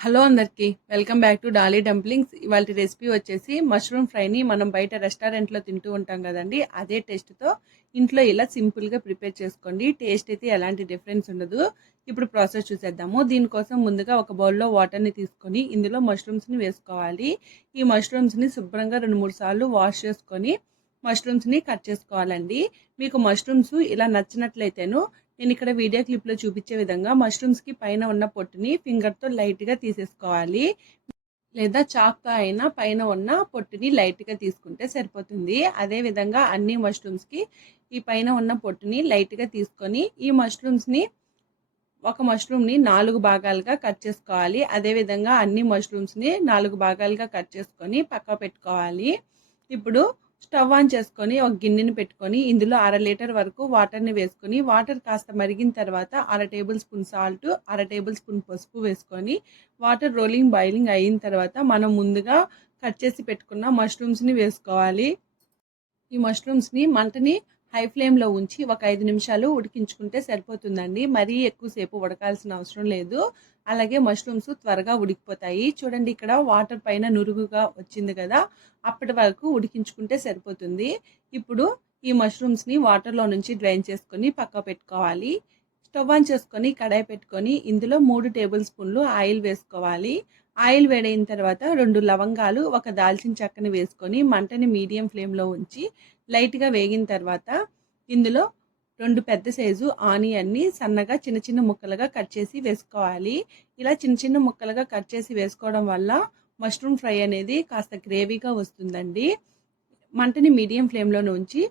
Hello అందరికీ welcome back to Dolly dumplings. ఇవాళ recipe వచ్చేసి మష్రూమ్ ఫ్రైని మనం బయట రెస్టారెంట్లో తింటూ ఉంటాం కదండి, అదే టేస్ట్తో ఇంట్లో ఇలా సింపుల్గా ప్రిపేర్ చేసుకోండి. టేస్ట్ అయితే ఎలాంటి డిఫరెన్స్ ఉండదు. ఇప్పుడు ప్రాసెస్ చూసేద్దాము. దీనికోసం ముందుగా ఒక బౌల్లో వాటర్ని తీసుకొని ఇందులో మష్రూమ్స్ని వేసుకోవాలి. ఈ మష్రూమ్స్ని శుభ్రంగా 2-3 సార్లు వాష్ చేసుకొని మష్రూమ్స్ని కట్ చేసుకోవాలండి. మీకు మష్రూమ్స్ ఇలా నచ్చినట్లయితేను నేను ఇక్కడ వీడియో క్లిప్లో చూపించే విధంగా మష్రూమ్స్కి పైన ఉన్న పొట్టుని ఫింగర్తో లైట్గా తీసేసుకోవాలి. లేదా చాక్తో అయినా పైన ఉన్న పొట్టుని లైట్గా తీసుకుంటే సరిపోతుంది. అదేవిధంగా అన్ని మష్రూమ్స్కి ఈ పైన ఉన్న పొట్టుని లైట్గా తీసుకొని ఈ మష్రూమ్స్ని ఒక మష్రూమ్ని 4 భాగాలుగా కట్ చేసుకోవాలి. అదేవిధంగా అన్ని మష్రూమ్స్ని 4 భాగాలుగా కట్ చేసుకొని పక్క పెట్టుకోవాలి. ఇప్పుడు స్టవ్ ఆన్ చేసుకొని ఒక గిన్నెని పెట్టుకొని ఇందులో 1/2 లీటర్ వరకు వాటర్ని వేసుకొని వాటర్ కాస్త మరిగిన తర్వాత 1/2 table spoon salt, 1/2 table spoon పసుపు వేసుకొని వాటర్ బాయిలింగ్ అయిన తర్వాత మనం ముందుగా కట్ చేసి పెట్టుకున్న మష్రూమ్స్ని వేసుకోవాలి. ఈ మష్రూమ్స్ని మంటని హై ఫ్లేమ్లో ఉంచి ఒక 5 నిమిషాలు ఉడికించుకుంటే సరిపోతుందండి. మరీ ఎక్కువసేపు ఉడకాల్సిన అవసరం లేదు. అలాగే మష్రూమ్స్ త్వరగా ఉడికిపోతాయి. చూడండి, ఇక్కడ వాటర్ పైన నురుగుగా వచ్చింది కదా, అప్పటి వరకు ఉడికించుకుంటే సరిపోతుంది. ఇప్పుడు ఈ మష్రూమ్స్ని వాటర్లో నుంచి డ్రైన్ చేసుకొని పక్క పెట్టుకోవాలి. స్టవ్ ఆన్ చేసుకొని కడాయి పెట్టుకొని ఇందులో 3 టేబుల్ స్పూన్లు ఆయిల్ వేసుకోవాలి. ఆయిల్ వేడైన తర్వాత 2 లవంగాలు, ఒక దాల్చిన చెక్కని వేసుకొని మంటని మీడియం ఫ్లేమ్లో ఉంచి లైట్గా వేగిన తర్వాత ఇందులో 2 పెద్ద సైజు ఆనియన్ని సన్నగా చిన్న చిన్న ముక్కలుగా కట్ చేసి వేసుకోవాలి. ఇలా చిన్న చిన్న ముక్కలుగా కట్ చేసి వేసుకోవడం వల్ల మష్రూమ్ ఫ్రై అనేది కాస్త గ్రేవీగా వస్తుందండి. మంటని మీడియం ఫ్లేమ్లో ఉంచి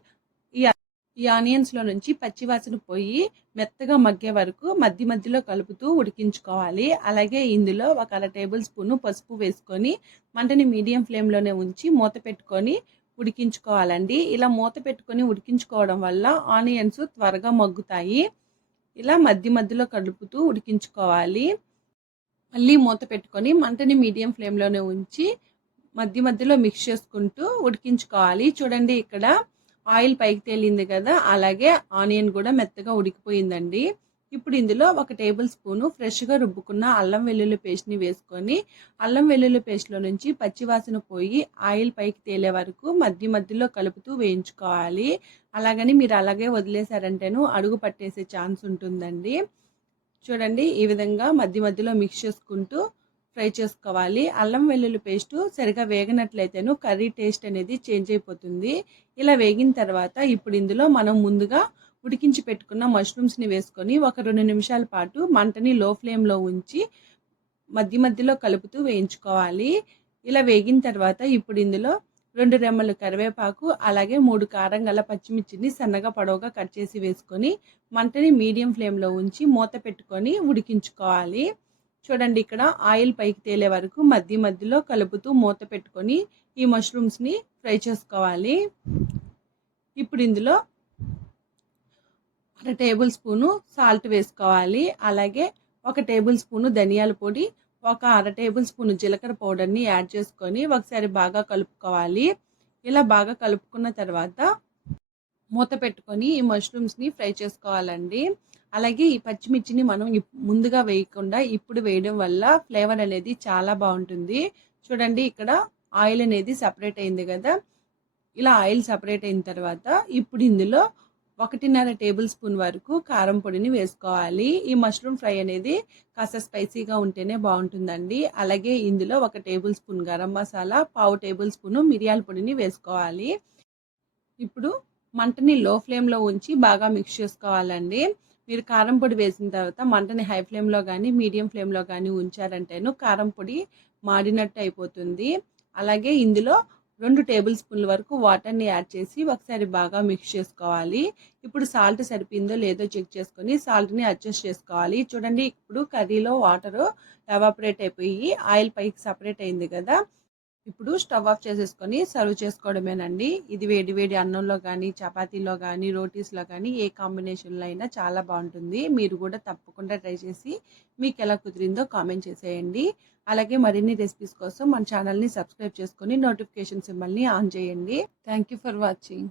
ఈ ఆనియన్స్లో నుంచి పచ్చివాసన పోయి మెత్తగా మగ్గే వరకు మధ్యలో కలుపుతూ ఉడికించుకోవాలి. అలాగే ఇందులో ఒక 1/2 టేబుల్ స్పూను పసుపు వేసుకొని మంటని మీడియం ఫ్లేమ్లోనే ఉంచి మూత పెట్టుకొని ఉడికించుకోవాలండి. ఇలా మూత పెట్టుకొని ఉడికించుకోవడం వల్ల ఆనియన్స్ త్వరగా మగ్గుతాయి. ఇలా మధ్యలో కలుపుతూ ఉడికించుకోవాలి. మళ్ళీ మూత పెట్టుకొని మంటని మీడియం ఫ్లేమ్లోనే ఉంచి మధ్యలో మిక్స్ చేసుకుంటూ ఉడికించుకోవాలి. చూడండి, ఇక్కడ ఆయిల్ పైకి తేలింది కదా, అలాగే ఆనియన్ కూడా మెత్తగా ఉడికిపోయిందండి. ఇప్పుడు ఇందులో 1 టేబుల్ స్పూను ఫ్రెష్గా రుబ్బుకున్న అల్లం వెల్లుల్లి పేస్ట్ని వేసుకొని అల్లం వెల్లుల్లి పేస్ట్లో నుంచి పచ్చివాసన పోయి ఆయిల్ పైకి తేలే వరకు మధ్యలో కలుపుతూ వేయించుకోవాలి. అలాగని మీరు అలాగే వదిలేశారంటేను అడుగు పట్టేసే ఛాన్స్ ఉంటుందండి. చూడండి, ఈ విధంగా మధ్యలో మిక్స్ చేసుకుంటూ ఫ్రై చేసుకోవాలి. అల్లం వెల్లుల్లి పేస్ట్ సరిగా వేగనట్లయితేను కర్రీ టేస్ట్ అనేది చేంజ్ అయిపోతుంది. ఇలా వేగిన తర్వాత ఇప్పుడు ఇందులో మనం ముందుగా ఉడికించి పెట్టుకున్న మష్రూమ్స్ని వేసుకొని ఒక 2 నిమిషాల పాటు మంటని లో ఫ్లేమ్లో ఉంచి మధ్యలో కలుపుతూ వేయించుకోవాలి. ఇలా వేగిన తర్వాత ఇప్పుడు ఇందులో 2 రెమ్మలు కరివేపాకు, అలాగే 3 కారం గల పచ్చిమిర్చిని సన్నగా పొడవుగా కట్ చేసి వేసుకొని మంటని మీడియం ఫ్లేమ్లో ఉంచి మూత పెట్టుకొని ఉడికించుకోవాలి. చూడండి, ఇక్కడ ఆయిల్ పైకి తేలే వరకు మధ్యలో కలుపుతూ మూత పెట్టుకొని ఈ మష్రూమ్స్ని ఫ్రై చేసుకోవాలి. ఇప్పుడు ఇందులో 1/2 టేబుల్ స్పూను సాల్ట్ వేసుకోవాలి. అలాగే 1 టేబుల్ స్పూను ధనియాల పొడి, ఒక 1/2 టేబుల్ స్పూను జీలకర్ర పౌడర్ని యాడ్ చేసుకొని ఒకసారి బాగా కలుపుకోవాలి. ఇలా బాగా కలుపుకున్న తర్వాత మూత పెట్టుకొని ఈ మష్రూమ్స్ని ఫ్రై చేసుకోవాలండి. అలాగే ఈ పచ్చిమిర్చిని మనం ముందుగా వేయకుండా ఇప్పుడు వేయడం వల్ల ఫ్లేవర్ అనేది చాలా బాగుంటుంది. చూడండి, ఇక్కడ ఆయిల్ అనేది సపరేట్ అయింది కదా, ఇలా ఆయిల్ సపరేట్ అయిన తర్వాత ఇప్పుడు ఇందులో 1.5 టేబుల్ స్పూన్ వరకు కారం పొడిని వేసుకోవాలి. ఈ మష్రూమ్ ఫ్రై అనేది కాస్త స్పైసీగా ఉంటేనే బాగుంటుందండి. అలాగే ఇందులో 1 table spoon garam masala, 1/2 table spoon మిరియాల పొడిని వేసుకోవాలి. ఇప్పుడు మంటని లో ఫ్లేమ్లో ఉంచి బాగా మిక్స్ చేసుకోవాలండి. మీరు కారం పొడి వేసిన తర్వాత మంటని హై ఫ్లేమ్లో కానీ మీడియం ఫ్లేమ్లో కానీ ఉంచారంటేను కారం పొడి మాడినట్టు అయిపోతుంది. అలాగే ఇందులో 2 టేబుల్ స్పూన్ల వరకు వాటర్ని యాడ్ చేసి ఒకసారి బాగా మిక్స్ చేసుకోవాలి. ఇప్పుడు సాల్ట్ సరిపోయిందో లేదో చెక్ చేసుకొని సాల్ట్ని అడ్జస్ట్ చేసుకోవాలి. చూడండి, ఇప్పుడు కర్రీలో వాటర్ ఎవాపరేట్ అయిపోయి ఆయిల్ పైకి సపరేట్ అయింది కదా, ఇప్పుడు స్టవ్ ఆఫ్ చేసేసుకొని సర్వ్ చేసుకోవడమేనండి. ఇది వేడి అన్నంలో కానీ, చపాతీలో కానీ, రోటీస్లో కానీ ఏ కాంబినేషన్లో అయినా చాలా బాగుంటుంది. మీరు కూడా తప్పకుండా ట్రై చేసి మీకు ఎలా కుదిరిందో కామెంట్ చేసేయండి. అలాగే మరిన్ని రెసిపీస్ కోసం మన ఛానల్ని సబ్స్క్రైబ్ చేసుకొని నోటిఫికేషన్ సింబల్ని ఆన్ చేయండి. Thank you for watching.